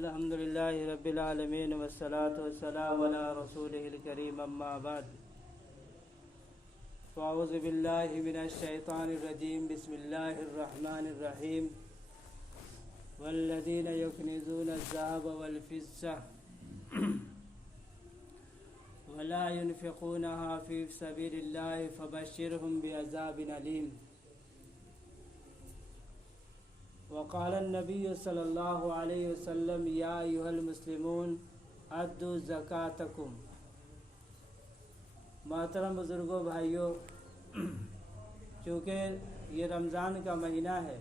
अल्हम्दुलिल्लाहि रब्बिल आलमीन वस्सलातु वस्सलामु अला रसूलिहिल करीम अम्मा बाद फ़अऊज़ु बिल्लाहि मिनश शैतानिर रजीम बिस्मिल्लाहिर रहमानिर रहीम वल्लज़ीना यक्निज़ूना अज़्ज़ाहब वल फ़िज़्ज़ा वला युनफ़िक़ूनहा फ़ी सबीलिल्लाहि फ़बश्शिरहुम बिअज़ाबिन अलीम। वक़ाल नबी सल्लल्लाहु अलैहि वसल्लम या अय्युहल मुस्लिमून अद्दु ज़कातकुम। मोहतरम बुज़ुर्गों भाइयों, चूँकि ये रमज़ान का महीना है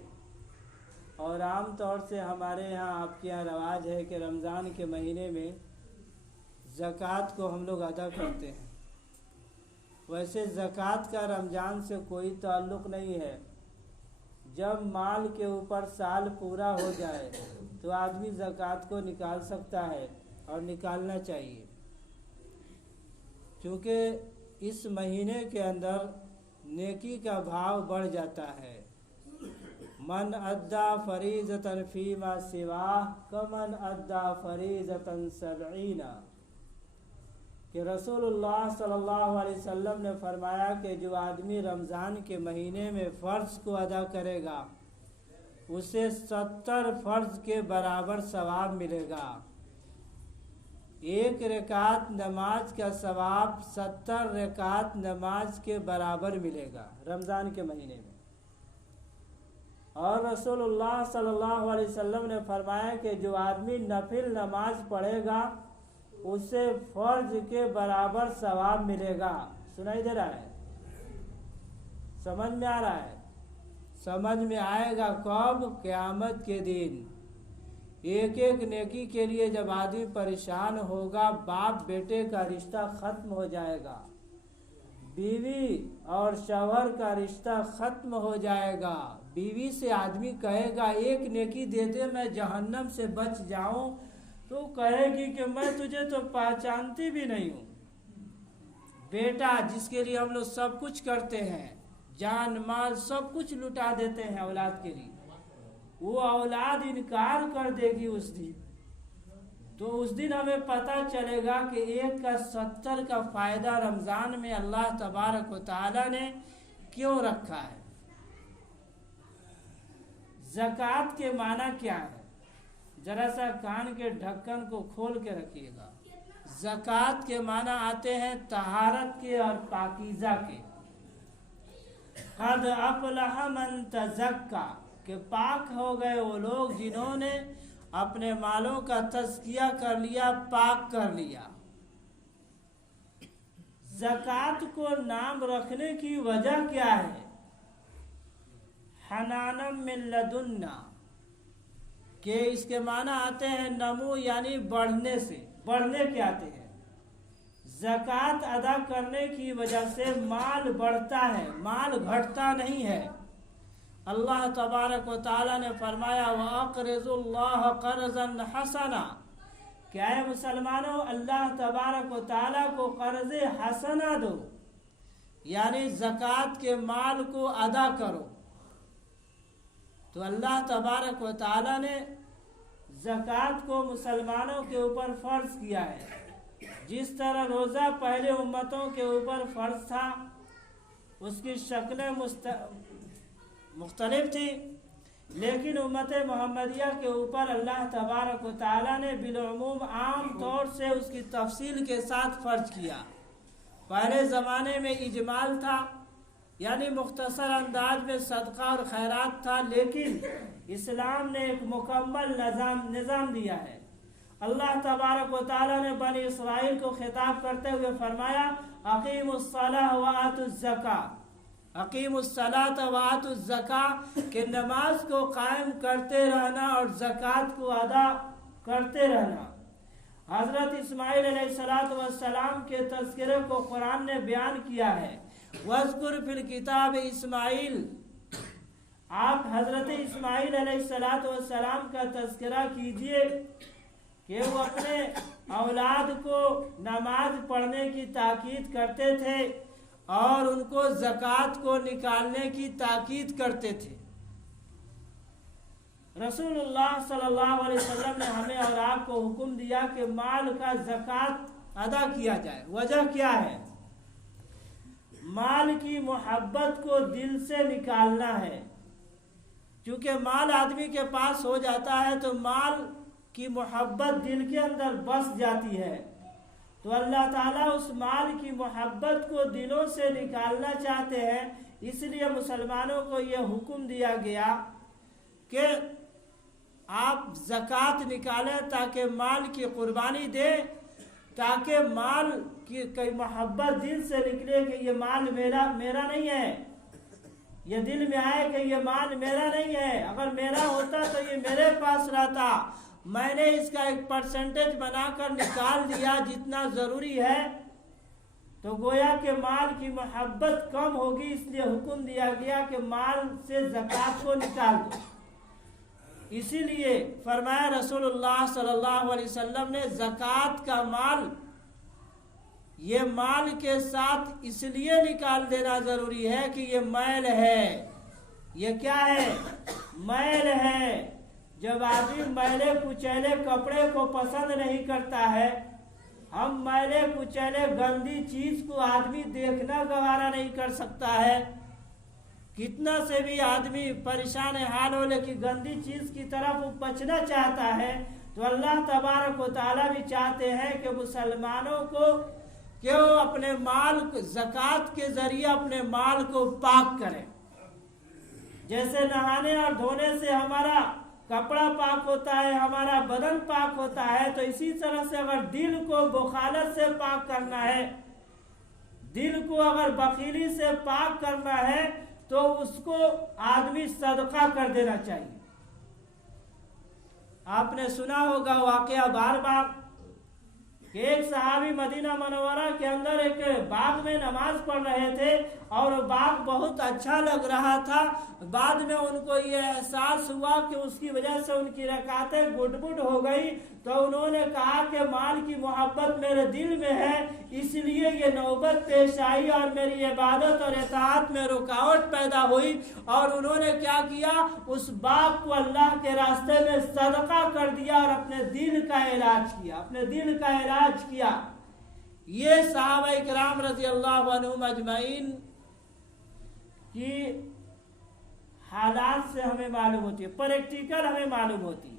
और आम तौर से हमारे यहाँ आपके यहाँ रवाज है कि रमज़ान के महीने में ज़कात को हम लोग अदा करते हैं। वैसे ज़कात का रमज़ान से कोई ताल्लुक़ नहीं है। जब माल के ऊपर साल पूरा हो जाए तो आदमी ज़कात को निकाल सकता है और निकालना चाहिए, क्योंकि इस महीने के अंदर नेकी का भाव बढ़ जाता है। मन अद्दा फरीज़तन फ़ीमा सिवाह कमन अद्दा फरीज़तन सबईना, कि रसूलुल्लाह सल्लल्लाहु अलैहि वसल्लम ने फरमाया कि जो आदमी रमज़ान के महीने में फ़र्ज़ को अदा करेगा उसे 70 फ़र्ज़ के बराबर सवाब मिलेगा। एक रकात नमाज का सवाब 70 रकात नमाज के बराबर मिलेगा रमज़ान के महीने में। और रसूलुल्लाह सल्लल्लाहु अलैहि वसल्लम ने फरमाया कि जो आदमी नफिल नमाज पढ़ेगा उसे फर्ज के बराबर सवाब मिलेगा। सुनाई दे रहा है? समझ में आ रहा है? समझ में आएगा कब? क़यामत के दिन। एक एक नेकी के लिए जब आदमी परेशान होगा, बाप बेटे का रिश्ता ख़त्म हो जाएगा, बीवी और शौहर का रिश्ता ख़त्म हो जाएगा। बीवी से आदमी कहेगा एक नेकी दे दे मैं जहन्नम से बच जाऊं, तो कहेगी कि मैं तुझे तो पहचानती भी नहीं हूँ। बेटा जिसके लिए हम लोग सब कुछ करते हैं, जान माल सब कुछ लुटा देते हैं औलाद के लिए, वो औलाद इनकार कर देगी उस दिन। तो उस दिन हमें पता चलेगा कि एक का 70 का फ़ायदा रमज़ान में अल्लाह तबारक व तआला ने क्यों रखा है। ज़कात के माना क्या है? जरा सा कान के ढक्कन को खोल के रखिएगा। ज़कात के माना आते हैं तहारत के और पाकीज़ा के। क़द अफ़लह मन तज़क्का, के पाक हो गए वो लोग जिन्होंने अपने मालों का तज़किया कर लिया, पाक कर लिया। ज़कात को नाम रखने की वजह क्या है? हनानम मिन लदुन्ना, कि इसके माना आते हैं नमू, यानी बढ़ने से, बढ़ने के आते हैं। ज़कात अदा करने की वजह से माल बढ़ता है, माल घटता नहीं है। अल्लाह तबारक व तआला ने फरमाया वअक़रिज़ुल्लाह क़र्ज़न हसना, क्या है मुसलमानों, अल्लाह तबारक व तआला को कर्ज़ हसना दो, यानी ज़कात के माल को अदा करो। तो अल्लाह तबारक व तआला ने ज़कात को मुसलमानों के ऊपर फ़र्ज़ किया है। जिस तरह रोज़ा पहले उम्मतों के ऊपर फ़र्ज़ था, उसकी शक्लें मुख्तलिफ थी, लेकिन उम्मत मोहम्मदिया के ऊपर अल्लाह तबारक व तआला ने बिलउमूम आम तौर से उसकी तफसील के साथ फ़र्ज़ किया। पहले ज़माने में इजमाल था, यानी मुख्तसर अंदाज में सदका और खैरात था, लेकिन इस्लाम ने एक मुकम्मल निज़ाम दिया है। अल्लाह तबारक व तआला ने बनी इसराइल को खिताब करते हुए फरमाया अक़ीमुस्सलाह व आतुज़्ज़का, अक़ीमुस्सलात व आतुज़्ज़का, कि नमाज को कायम करते रहना और ज़कात को अदा करते रहना। हज़रत इस्माईल अलैहिस्सलातु वस्सलाम के तज़किरे को कुरान ने बयान किया है। वज़्कुर फिल किताब इस्माईल, आप हज़रत इस्माईल अलैहिस्सलातु वस्सलाम का तज़किरा कीजिए कि वो अपने औलाद को नमाज पढ़ने की ताकीद करते थे और उनको ज़कात को निकालने की ताकीद करते थे। रसूलुल्लाह सल्लल्लाहु अलैहि वसल्लम ने हमें और आपको हुक्म दिया कि माल का ज़कात अदा किया जाए। वजह क्या है? माल की मोहब्बत को दिल से निकालना है। क्योंकि माल आदमी के पास हो जाता है तो माल की मोहब्बत दिल के अंदर बस जाती है। तो अल्लाह ताला उस माल की मोहब्बत को दिलों से निकालना चाहते हैं। इसलिए मुसलमानों को यह हुक्म दिया गया कि आप ज़कात निकालें ताकि माल की कुर्बानी दे, ताकि माल की कई मोहब्बत दिल से निकले कि ये माल मेरा नहीं है। ये दिल में आए कि ये माल मेरा नहीं है। अगर मेरा होता तो ये मेरे पास रहता। मैंने इसका एक परसेंटेज बनाकर निकाल दिया जितना ज़रूरी है, तो गोया के माल की मोहब्बत कम होगी। इसलिए हुक्म दिया गया कि माल से ज़कात को निकाल दो। इसीलिए फरमाया रसूलुल्लाह सल्लल्लाहु अलैहि वसल्लम ने, ज़कात का माल ये माल के साथ इसलिए निकाल देना ज़रूरी है कि ये मैल है। ये क्या है? मैल है। जब आदमी मैले कुचैले कपड़े को पसंद नहीं करता है, हम मैले कुचैले गंदी चीज को आदमी देखना गवारा नहीं कर सकता है। कितना से भी आदमी परेशान हाल हो, लेकिन गंदी चीज की तरफ वो बचना चाहता है। तो अल्लाह तबारक व तआला भी चाहते हैं कि मुसलमानों को क्यों अपने माल ज़कात के जरिए अपने माल को पाक करें। जैसे नहाने और धोने से हमारा कपड़ा पाक होता है, हमारा बदन पाक होता है, तो इसी तरह से अगर दिल को बुखालत से पाक करना है, दिल को अगर बखीली से पाक करना है, तो उसको आदमी सदका कर देना चाहिए। आपने सुना होगा वाकया बार बार कि एक सहाबी मदीना मनवरा के अंदर एक बाग में नमाज पढ़ रहे थे और बाग बहुत अच्छा लग रहा था। बाद में उनको ये एहसास हुआ कि उसकी वजह से उनकी रकातें गुडबुड हो गई। तो उन्होंने कहा कि माल की मोहब्बत मेरे दिल में है, इसलिए ये नौबत पेश आई और मेरी इबादत और इताअत में रुकावट पैदा हुई। और उन्होंने क्या किया? उस बाग को अल्लाह के रास्ते में सदका कर दिया और अपने दिल का इलाज किया। ये सहाबा इकराम रज़ी अल्लाहु अन्हुम अजमईन की हालात से हमें मालूम होती है, प्रैक्टिकल हमें मालूम होती है।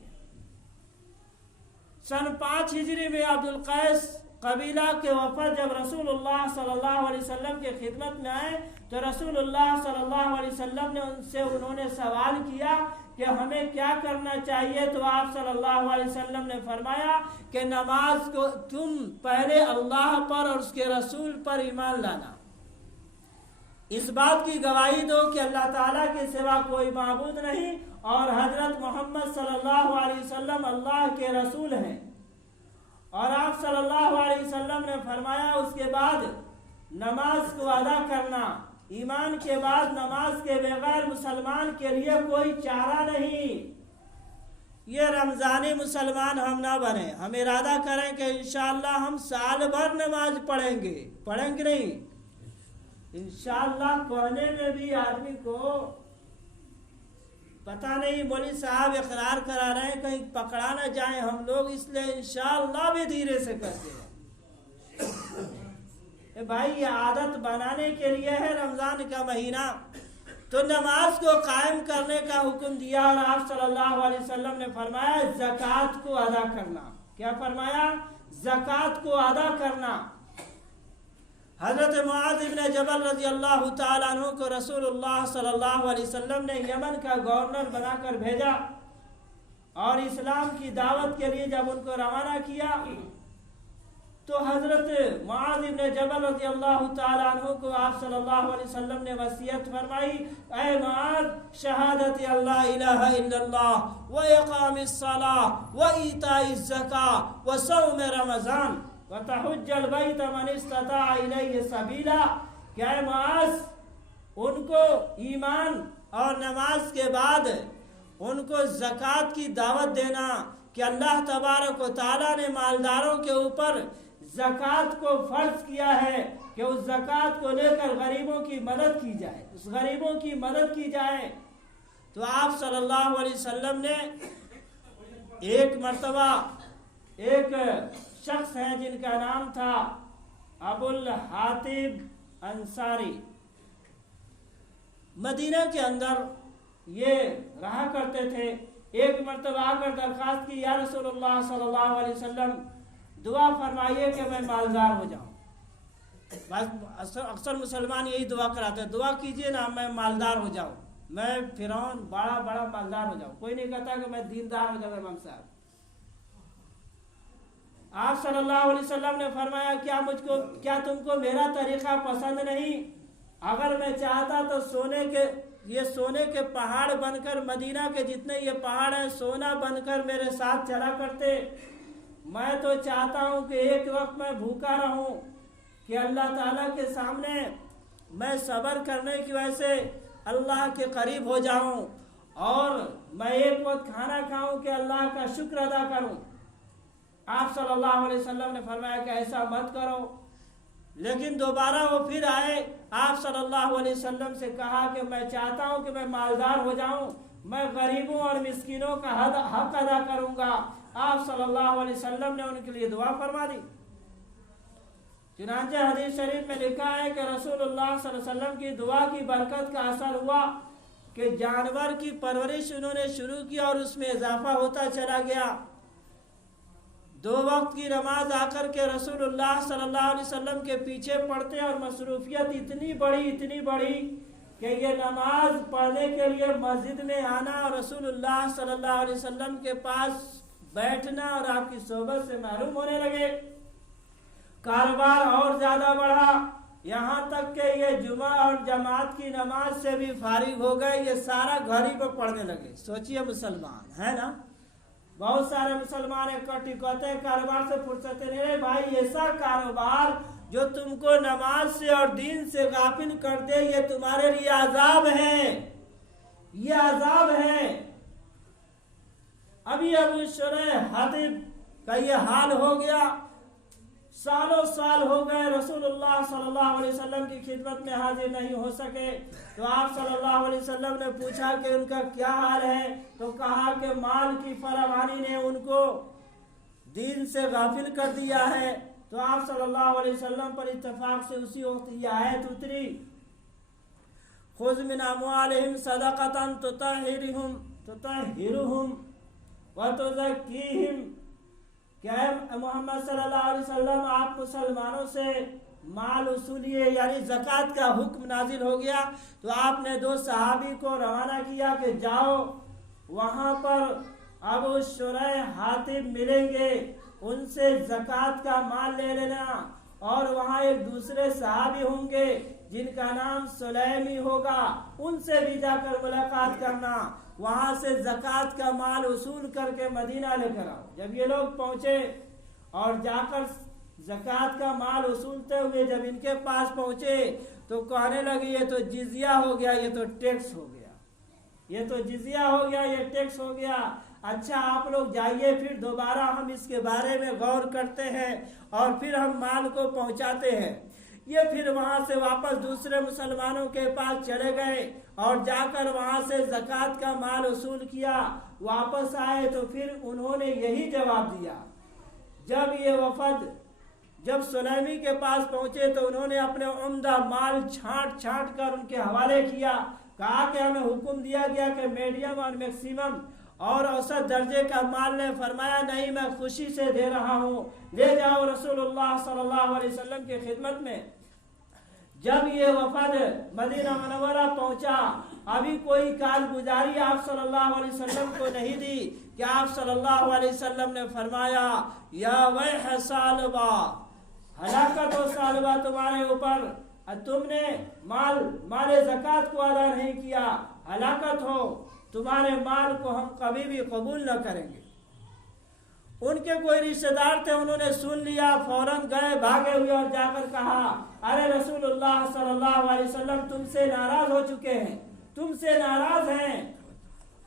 सन 5 हिजरी में अब्दुल कैस कबीला के वफद जब रसूलुल्लाह सल्लल्लाहु अलैहि वसल्लम के खिदमत में आए, तो रसूलुल्लाह सल्लल्लाहु अलैहि वसल्लम ने उन्होंने सवाल किया कि हमें क्या करना चाहिए। तो आप सल्लल्लाहु अलैहि वसल्लम ने फरमाया कि नमाज को तुम पहले अल्लाह पर और उसके रसूल पर ईमान लाना, इस बात की गवाही दो कि अल्लाह ताला के सिवा कोई माबूद नहीं और हजरत मोहम्मद सल्लल्लाहु अलैहि वसल्लम अल्लाह के रसूल हैं। और आप सल्लल्लाहु अलैहि वसल्लम ने फरमाया उसके बाद नमाज को अदा करना। ईमान के बाद नमाज के बगैर मुसलमान के लिए कोई चारा नहीं। ये रमजानी मुसलमान हम ना बने। हम इरादा करें कि इंशाअल्लाह हम साल भर नमाज पढ़ेंगे नहीं। इंशाअल्लाह कहने में भी आदमी को पता नहीं, मौलवी साहब इकरार करा रहे हैं कहीं पकड़ा ना जाए हम लोग, इसलिए इंशाअल्लाह भी धीरे से करते हैं। भाई ये आदत बनाने के लिए है रमजान का महीना। तो नमाज को कायम करने का हुक्म दिया और आप सल्लल्लाहु अलैहि वसल्लम ने फरमाया ज़कात को अदा करना। क्या फरमाया? ज़कात को अदा करना। हजरत मुआज़ इब्न जबल रज़ी अल्लाह तआला अन्हु को रसूलुल्लाह सल्लल्लाहु अलैहि वसल्लम ने यमन का गवर्नर बनाकर भेजा और इस्लाम की दावत के लिए जब उनको रवाना किया, तो हजरत मुआज़ इब्न जबल रज़ी अल्लाह तआला अन्हु को आप सल्लल्लाहु अलैहि वसल्लम ने वसीयत फरमाई, ऐ मुआज़, शहादत अल्ला इलाहा इल्लल्लाह व इक़ामिस सलाह व ईताइज़ ज़कात व सौम रमज़ान व तहुज्जुल बैत मन इस्तता इलैहि सबीला। क्या मुआज़, उनको ईमान और नमाज के बाद उनको ज़कात की दावत देना कि अल्लाह तबारक व तआला ने मालदारों के ऊपर ज़कात को फर्ज किया है कि उस ज़कात को लेकर गरीबों की मदद की जाए, उस गरीबों की मदद की जाए। तो आप सल्लल्लाहु अलैहि वसल्लम ने एक मर्तबा एक शख्स है जिनका नाम था अबुल हातिब अंसारी, मदीना के अंदर ये रहा करते थे। एक मर्तबा आकर दरखास्त की, या रसूलुल्लाह सल्लल्लाहु अलैहि वसल्लम दुआ फरमाइए कि मैं मालदार हो जाऊं। बस अक्सर मुसलमान यही दुआ कराते हैं, दुआ कीजिए ना मैं मालदार हो जाऊं, मैं फिरौन बड़ा मालदार हो जाऊं। कोई नहीं कहता कि मैं दीनदार हो जाऊं इमाम साहब। आप सल्लल्लाहु अलैहि वसल्लम ने फरमाया, क्या तुमको मेरा तरीका पसंद नहीं? अगर मैं चाहता तो सोने के पहाड़ बनकर, मदीना के जितने ये पहाड़ हैं सोना बनकर मेरे साथ चला करते। मैं तो चाहता हूँ कि एक वक्त मैं भूखा रहूं, कि अल्लाह ताला के सामने मैं सब्र करने की वजह से अल्लाह के करीब हो जाऊं, और मैं एक वक्त खाना खाऊं कि अल्लाह का शुक्र अदा करूं। आप सल्लल्लाहु अलैहि वसल्लम ने फरमाया कि ऐसा मत करो। लेकिन दोबारा वो फिर आए, आप सल्लल्लाहु अलैहि वसल्लम से कहा कि मैं चाहता हूं कि मैं मालदार हो जाऊं, मैं गरीबों और मिस्किनों का हक अदा करूंगा। आप सल्लल्लाहु अलैहि वसल्लम ने उनके लिए दुआ फरमा दी। चुनांचे हदीस शरीफ में लिखा है कि रसूलुल्लाह सल्लल्लाहु अलैहि वसल्लम की दुआ की बरकत का असर हुआ कि जानवर की परवरिश उन्होंने शुरू की और उसमें इजाफा होता चला गया। 2 वक्त की नमाज आकर के रसूलुल्लाह सल्लल्लाहु अलैहि वसल्लम के पीछे पढ़ते और मसरूफियत इतनी बड़ी कि ये नमाज पढ़ने के लिए मस्जिद में आना और रसूलुल्लाह सल्लल्लाहु अलैहि वसल्लम के पास बैठना और आपकी सोहबत से महरूम होने लगे। कारोबार और ज्यादा बढ़ा, यहाँ तक कि ये जुमा और जमात की नमाज से भी फारिग हो गए, ये सारा घर ही पर पढ़ने लगे। सोचिए मुसलमान है ना, बहुत सारे मुसलमान इकट्ठी कहते हैं कारोबार से फुर्सत नहीं रहे। भाई ऐसा कारोबार जो तुमको नमाज से और दीन से गाफिल कर दे, ये तुम्हारे लिए अजाब है, ये अजाब है। अभी अबू शुरैह हातिब का ये हाल हो गया। सालों साल हो गए रसूलुल्लाह सल्लल्लाहु अलैहि वसल्लम की खिदमत में हाजिर नहीं हो सके। तो आप सल्लल्लाहु अलैहि वसल्लम ने पूछा कि उनका क्या हाल है, तो कहा कि माल की फरावानी ने उनको दीन से गाफिल कर दिया है। तो आप सल्लल्लाहु अलैहि वसल्लम पर इत्तेफाक से उसी वक्त ये आयत उतरी, खुज़ मिन अम्वालिहिम सदक़तन तुतहिरुहुम व तुज़क्कीहिम। क्या है मोहम्मद सल्लल्लाहु अलैहि वसल्लम, आप मुसलमानों से माल वसूलिए, यानी ज़कात का हुक्म नाजिल हो गया। तो आपने 2 सहाबी को रवाना किया कि जाओ वहां पर अबू शुरैह हातिब मिलेंगे, उनसे ज़कात का माल ले लेना। और वहां एक दूसरे सहाबी होंगे जिनका नाम सुलैमी होगा, उनसे भी जाकर मुलाकात करना, वहां से ज़कात का माल वसूल करके मदीना लेकर आओ। जब ये लोग पहुंचे और जाकर ज़कात का माल वसूलते हुए जब इनके पास पहुंचे तो कहने लगे ये तो जिजिया हो गया, ये तो टैक्स हो गया, ये तो जिजिया हो गया, ये टैक्स हो गया। अच्छा आप लोग जाइए, फिर दोबारा हम इसके बारे में गौर करते हैं और फिर हम माल को पहुंचाते हैं। ये फिर वहां से वापस दूसरे मुसलमानों के पास चले गए और जाकर वहां से ज़कात का माल वसूल किया। वापस आए तो फिर उन्होंने यही जवाब दिया। जब ये वफद जब सुलैमी के पास पहुंचे तो उन्होंने अपने उम्दा माल छांट कर उनके हवाले किया। कहा कि हमें हुक्म दिया गया कि मीडियम और मैक्सिमम और औसत दर्जे का माल। ने फरमाया नहीं, मैं खुशी से दे रहा हूँ, ले जाओ रसूलुल्लाह सल्लल्लाहु अलैहि वसल्लम की खिदमत में। जब ये वफद मदीना मुनव्वरा पहुंचा, अभी कोई कारगुजारी आप सल्लल्लाहु अलैहि वसल्लम को नहीं दी कि आप सल्लल्लाहु अलैहि वसल्लम ने फरमाया या वह सालबा, हलाकत हो सालबा तुम्हारे ऊपर, तुमने माल ज़कात को अदा नहीं किया, हलाकत हो, तुम्हारे माल को हम कभी भी कबूल न करेंगे। उनके कोई रिश्तेदार थे, उन्होंने सुन लिया, फौरन गए भागे हुए और जाकर कहा अरे रसूलुल्लाह सल्लल्लाहु अलैहि वसल्लम तुमसे नाराज हो चुके हैं, तुमसे नाराज हैं।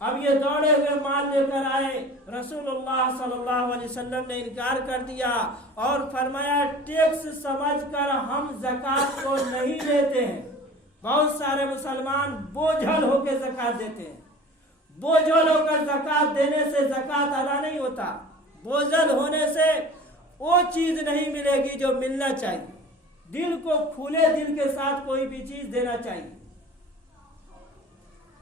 अब ये दौड़े हुए माल लेकर आए, रसूलुल्लाह सल्लल्लाहु अलैहि वसल्लम ने इनकार कर दिया और फरमाया टैक्स समझकर हम ज़कात को नहीं लेते हैं। बहुत सारे मुसलमान बोझल होकर ज़कात देते हैं, बोझल होकर ज़कात देने से ज़कात अदा नहीं होता। बोझल होने से वो चीज नहीं मिलेगी जो मिलना चाहिए। दिल को खुले दिल के साथ कोई भी चीज देना चाहिए।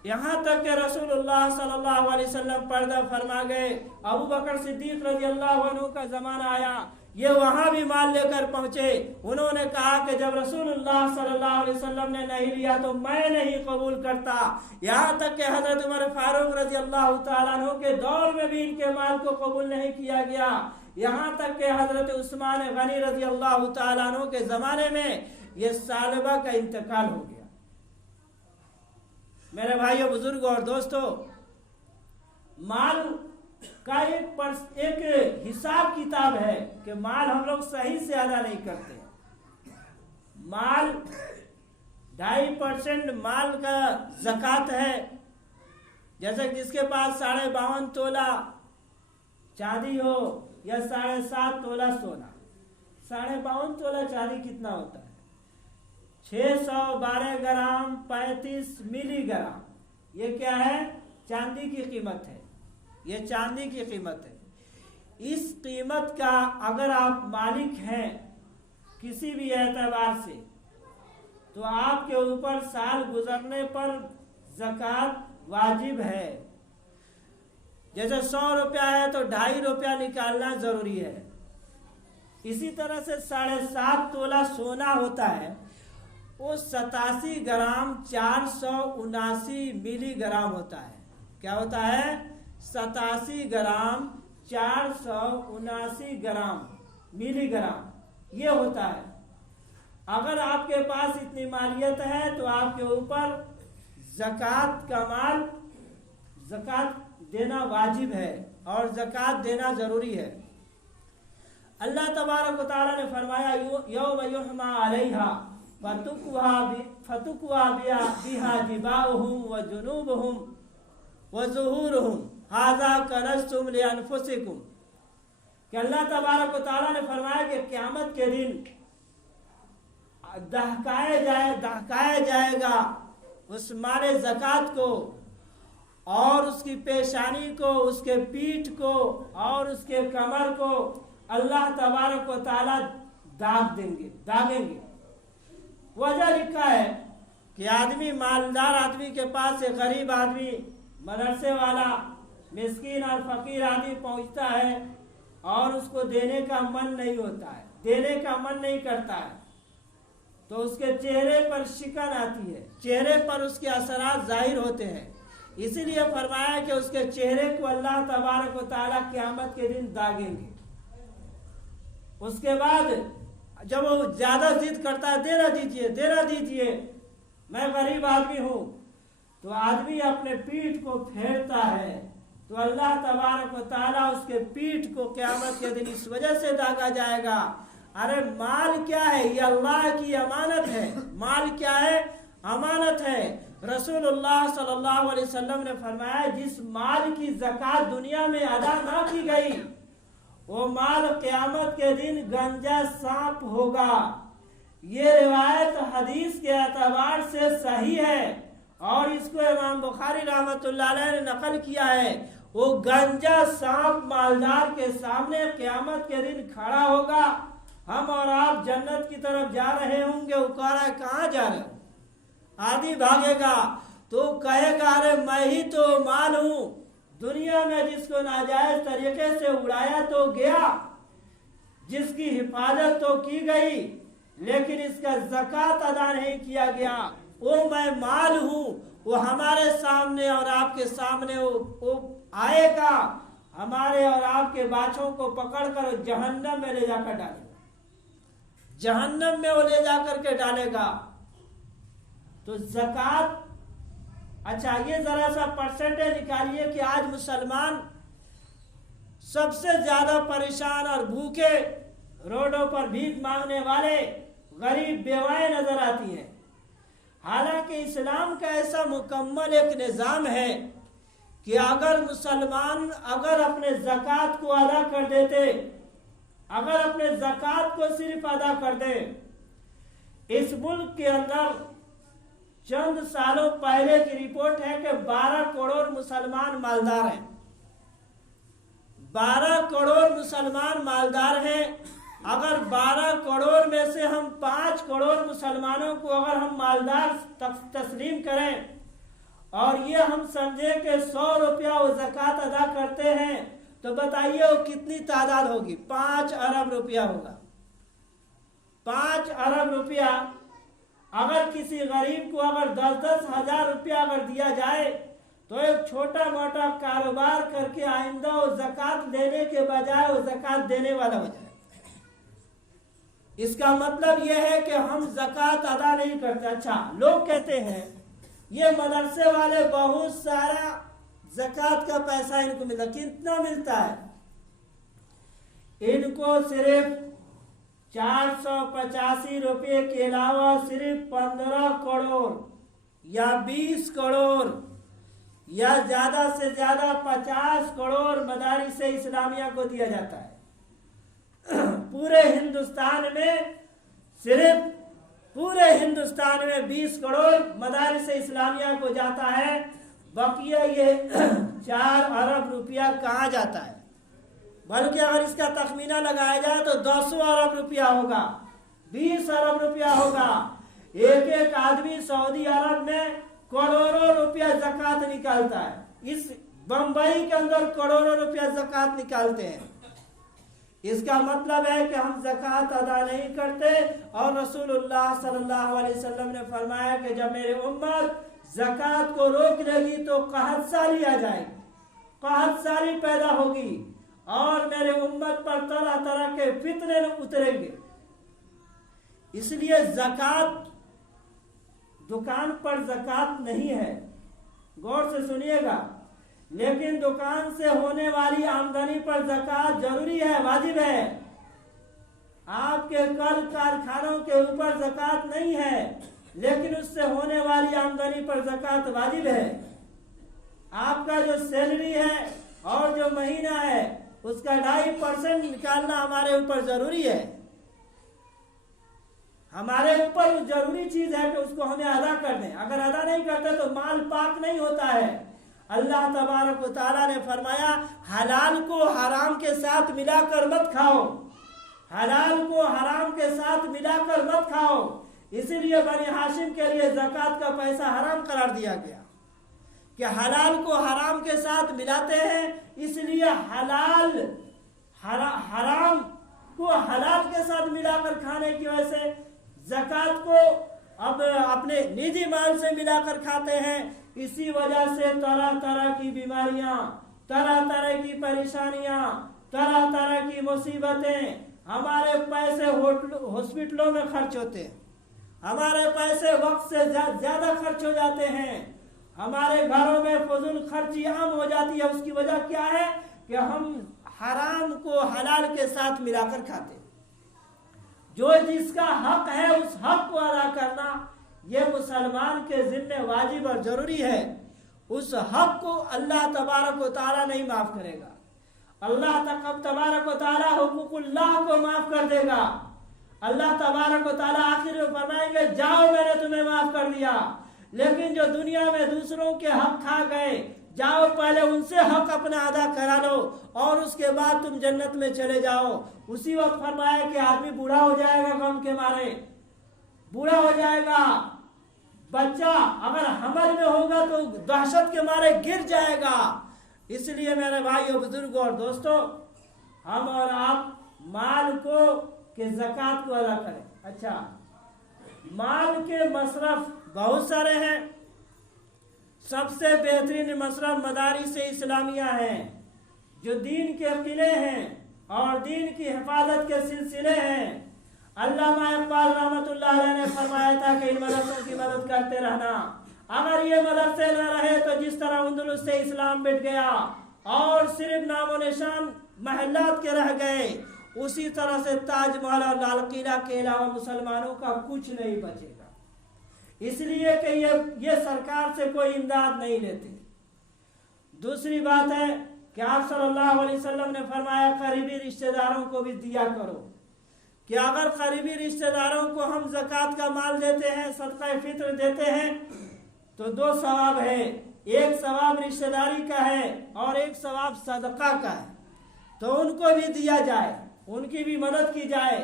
यहाँ तक कि रसूलुल्लाह सल्लल्लाहु अलैहि वसल्लम पर्दा फरमा गए। अबू बकर सिद्दीक रज़ियल्लाहु अन्हु का जमाना आया, ये वहां भी माल लेकर पहुंचे। उन्होंने कहा कि जब रसूलुल्लाह सल्लल्लाहु अलैहि वसल्लम ने नहीं लिया तो मैं नहीं कबूल करता। यहाँ तक कि हजरत उमर फारूक रज़ियल्लाहु ताला अन्हु के दौर में भी इनके माल को कबूल नहीं किया गया। यहाँ तक कि हजरत उस्मान गनी रज़ियल्लाहु ताला अन्हु के जमाने में ये सालबा का इंतकाल हो गया। मेरे भाइयों, बुजुर्गों और दोस्तों, माल का एक हिसाब किताब है कि माल हम लोग सही से अदा नहीं करते। माल 2.5% माल का ज़कात है। जैसे जिसके पास 52.5 तोला चांदी हो या 7.5 तोला सोना। 52.5 तोला चांदी कितना होता है? 612 ग्राम 35 मिलीग्राम। ये क्या है? चांदी की कीमत है। ये चांदी की कीमत है। इस कीमत का अगर आप मालिक हैं किसी भी एतबार से, तो आपके ऊपर साल गुजरने पर ज़कात वाजिब है। जैसे 100 रुपया है तो 2.5 रुपया निकालना जरूरी है। इसी तरह से 7.5 तोला सोना होता है, वो 87 ग्राम 479 मिलीग्राम होता है। क्या होता है? 87 ग्राम 479 ग्राम मिलीग्राम ये होता है। अगर आपके पास इतनी मालियत है तो आपके ऊपर ज़कात का माल, ज़कात देना वाजिब है और ज़कात देना जरूरी है। अल्लाह तबारक व तआला ने फरमाया, यौम युहमा अलैहा फतुक्वा बिहा जिबाहुम व जुनूबहुम व ज़ुहूरुहुम हाज़ा कनज़्तुम लिअन्फुसिकुम। कि अल्लाह तबारक व तआला ने फरमाया कि क़यामत के दिन दहकाया जाएगा उस माले ज़कात को और उसकी पेशानी को, उसके पीठ को और उसके कमर को अल्लाह तबारक व तआला दागेंगे। वजह लिखा है कि आदमी, मालदार आदमी के पास एक गरीब आदमी, मदरसे वाला, मिस्कीन और फकीर आदमी पहुंचता है और उसको देने का मन नहीं होता है, देने का मन नहीं करता है, तो उसके चेहरे पर शिकन आती है, चेहरे पर उसके असरात जाहिर होते हैं। इसीलिए फरमाया कि उसके चेहरे को अल्लाह तबारक व तआला क़यामत के दिन दागेंगे। उसके बाद जब वो ज्यादा जिद करता है, देना दीजिए, मैं गरीब आदमी हूं, तो आदमी अपने पीठ को फेरता है तो अल्लाह तबारक व तआला उसके पीठ को क़यामत के दिन इस वजह से दागा जाएगा। अरे माल क्या है? ये अल्लाह की अमानत है। माल क्या है? अमानत है। रसूलुल्लाह सल्लल्लाहु अलैहि वसल्लम ने फरमाया, जिस माल की ज़कात दुनिया में अदा ना की गई वो माल क़यामत के दिन गंजा सांप होगा। ये रिवायत हदीस के एतबार से सही है और इसको इमाम बुखारी रहमतुल्लाह अलैह ने नकल किया है। वो गंजा सांप मालदार के सामने क़यामत के दिन खड़ा होगा। हम और आप जन्नत की तरफ जा रहे होंगे, वो कह रहा है कहाँ जा रहे हो? आदि भागेगा तो कहेगा, अरे मैं ही तो माल हूं, दुनिया में जिसको नाजायज तरीके से उड़ाया तो गया, जिसकी हिफाजत तो की गई, लेकिन इसका ज़कात अदा नहीं किया गया, वो मैं माल हूं। वो हमारे सामने और आपके सामने वो आएगा, हमारे और आपके बाछों को पकड़कर जहन्नम में ले जाकर डालेगा, जहन्नम में वो ले जाकर के डालेगा। तो ज़कात, अच्छा ये जरा सा परसेंटेज निकालिए कि आज मुसलमान सबसे ज्यादा परेशान और भूखे, रोडों पर भीख मांगने वाले गरीब बेवाएं नजर आती हैं। हालांकि इस्लाम का ऐसा मुकम्मल एक निज़ाम है कि अगर मुसलमान अगर अपने ज़कात को अदा कर देते, अगर अपने ज़कात को सिर्फ अदा कर दे, इस मुल्क के अंदर चंद सालों पहले की रिपोर्ट है कि 12 करोड़ मुसलमान मालदार हैं। 12 करोड़ मुसलमान मालदार हैं। अगर 12 करोड़ में से हम 5 करोड़ मुसलमानों को अगर हम मालदार तस्लीम करें और ये हम समझे कि 100 रुपया वो ज़कात अदा करते हैं, तो बताइए वो कितनी तादाद होगी? 5 अरब रुपया होगा। 5 अरब रुपया अगर किसी गरीब को अगर 10-10 हजार रुपया अगर दिया जाए तो एक छोटा मोटा कारोबार करके आइंदा वो ज़कात लेने के बजाय वो ज़कात देने वाला हो जाए। इसका मतलब यह है कि हम ज़कात अदा नहीं करते। अच्छा, लोग कहते हैं ये मदरसे वाले बहुत सारा ज़कात का पैसा इनको मिलता, कितना मिलता है? इनको सिर्फ 485 रुपये के अलावा सिर्फ 15 करोड़ या 20 करोड़ या ज्यादा से ज्यादा 50 करोड़ मदारिस इस्लामिया को दिया जाता है। पूरे हिंदुस्तान में सिर्फ पूरे हिंदुस्तान में 20 करोड़ मदारिस इस्लामिया को जाता है। बकिया ये 4 अरब रुपया कहाँ जाता है? बल्कि अगर इसका तखमीना लगाया जाए तो 10 अरब रुपया होगा, 20 अरब रुपया होगा। एक आदमी सऊदी अरब में करोड़ों रुपया ज़कात निकालता है। इस बंबई के अंदर करोड़ों रुपया ज़कात निकालते हैं। इसका मतलब है कि हम ज़कात अदा नहीं करते। और रसूलुल्लाह सल्लल्लाहु अलैहि वसल्लम ने फरमाया कि जब मेरी उम्मत ज़कात को रोक लेगी तो कहतसाली आ जाएगी, कहतसाली पैदा होगी और मेरे उम्मत पर तरह तरह के फितने उतरेंगे। इसलिए ज़कात, दुकान पर ज़कात नहीं है, गौर से सुनिएगा, लेकिन दुकान से होने वाली आमदनी पर ज़कात जरूरी है, वाजिब है। आपके कल कारखानों के ऊपर ज़कात नहीं है, लेकिन उससे होने वाली आमदनी पर ज़कात वाजिब है। आपका जो सैलरी है और जो महीना है उसका 2.5% निकालना हमारे ऊपर जरूरी है। हमारे ऊपर जरूरी चीज है कि उसको हमें अदा कर दें। अगर अदा नहीं करते तो माल पाक नहीं होता है। अल्लाह तबारक व तआला ने फरमाया हलाल को हराम के साथ मिलाकर मत खाओ, हलाल को हराम के साथ मिलाकर मत खाओ। इसीलिए बनी हाशिम के लिए ज़कात का पैसा हराम करार दिया गया कि हलाल को हराम के साथ मिलाते हैं, इसलिए हराम को हलाल के साथ मिलाकर खाने की वजह से ज़कात को अब अपने निजी माल से मिलाकर खाते हैं। इसी वजह से तरह तरह की बीमारियां, तरह तरह की परेशानियां, तरह तरह की मुसीबतें, हमारे पैसे हॉस्पिटलों में खर्च होते हैं, हमारे पैसे वक्त से ज्यादा खर्च हो जाते हैं, हमारे घरों में फजूल खर्ची आम हो जाती है। उसकी वजह क्या है कि हम हराम को हलाल के साथ मिलाकर खाते। जो जिसका हक है उस हक को अदा करना ये मुसलमान के जिम्मे वाजिब और जरूरी है। उस हक को अल्लाह तबारक व तआला नहीं माफ करेगा। अल्लाह तबारक व तआला हुकूकुल्लाह को माफ कर देगा। अल्लाह तबारक व तआला आखिर में फरमाएंगे जाओ मैंने तुम्हें माफ कर दिया। लेकिन जो दुनिया में दूसरों के हक खा गए, जाओ पहले उनसे हक अपना अदा करा लो और उसके बाद तुम जन्नत में चले जाओ। उसी वक्त फरमाया कि आदमी बूढ़ा हो जाएगा, गम के मारे बूढ़ा हो जाएगा। बच्चा अगर हमल में होगा तो दहशत के मारे गिर जाएगा। इसलिए मेरे भाइयों, बुजुर्गों और दोस्तों, हम और आप माल को के ज़कात को अदा करें। अच्छा, माल के मसरफ बहुत सारे हैं। सबसे बेहतरीन मसरफ मदारिस इस्लामिया हैं, जो दीन के किले हैं और दीन की हिफाजत के सिलसिले हैं। अल्लामा इकबाल रहमतुल्लाह अलैह ने फरमाया था कि इन मदरसों की मदद करते रहना। अगर ये मदरसे न रहे तो जिस तरह अंदलुस से इस्लाम मिट गया और सिर्फ नामो निशान महल्लात के रह गए, उसी तरह से ताजमहल और लाल किला के अलावा मुसलमानों का कुछ नहीं बचेगा। इसलिए कि ये सरकार से कोई इमदाद नहीं लेते। दूसरी बात है कि आप सल्लल्लाहु अलैहि वसल्लम ने फरमाया करीबी रिश्तेदारों को भी दिया करो, कि अगर करीबी रिश्तेदारों को हम ज़कात का माल देते हैं, सदका फित्र देते हैं, तो 2 सवाब है। एक सवाब रिश्तेदारी का है और एक सवाब सदका का है। तो उनको भी दिया जाए, उनकी भी मदद की जाए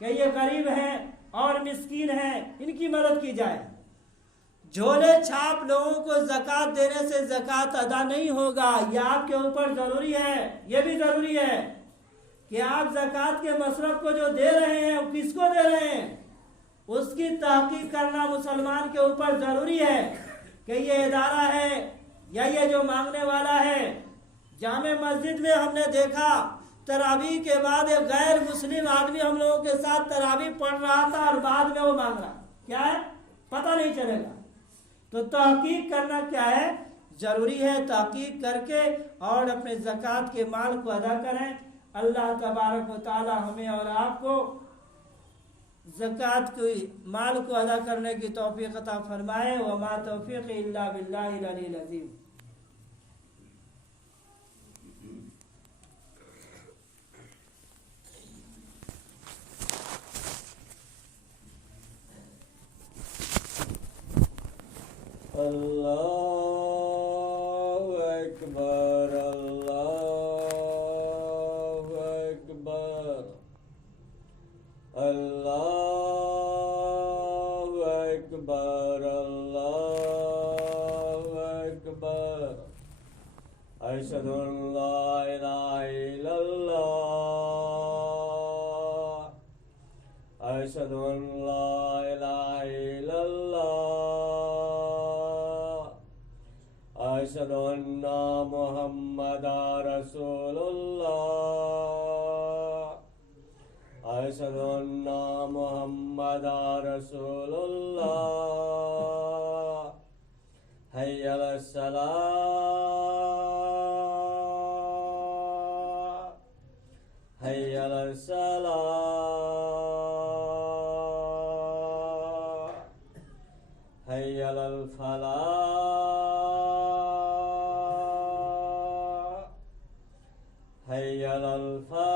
कि ये गरीब हैं और मिस्कीन हैं, इनकी मदद की जाए। झोले छाप लोगों को ज़कात देने से ज़कात अदा नहीं होगा, यह आपके ऊपर ज़रूरी है। ये भी ज़रूरी है कि आप ज़कात के मसरफ को जो दे रहे हैं वो किसको दे रहे हैं, उसकी तहकीक करना मुसलमान के ऊपर ज़रूरी है कि ये इदारा है या ये जो मांगने वाला है। जामे मस्जिद में हमने देखा तरावी के बाद एक गैर मुस्लिम आदमी हम लोगों के साथ तरावी पढ़ रहा था और बाद में वो मांग रहा, क्या है पता नहीं चलेगा। तो तहकीक करना क्या है, जरूरी है। तहकीक करके और अपने ज़कात के माल को अदा करें। अल्लाह तबारक व तआला हमें और आपको ज़कात के माल को अदा करने की तौफीक अता फरमाए। व मा तौफीक इल्ला बिल्लाहिल अलील अज़ीम। अल्लाहु अकबर, अल्लाहु अकबर, अल्लाहु अकबर, अल्लाहु अकबर। अशहदु अल्ला इलाहा इल्लल्लाह, अशहदु अल्ला इलाहा इल्लल्लाह, अशहदु अन्ना मुहम्मदन रसूलुल्लाह, अशहदु अन्ना मुहम्मदन रसूलुल्लाह। हय्या अलस सलाह, हय्या अलस सलाह, हय्या अलल फलाह, हय्या अलल फलाह।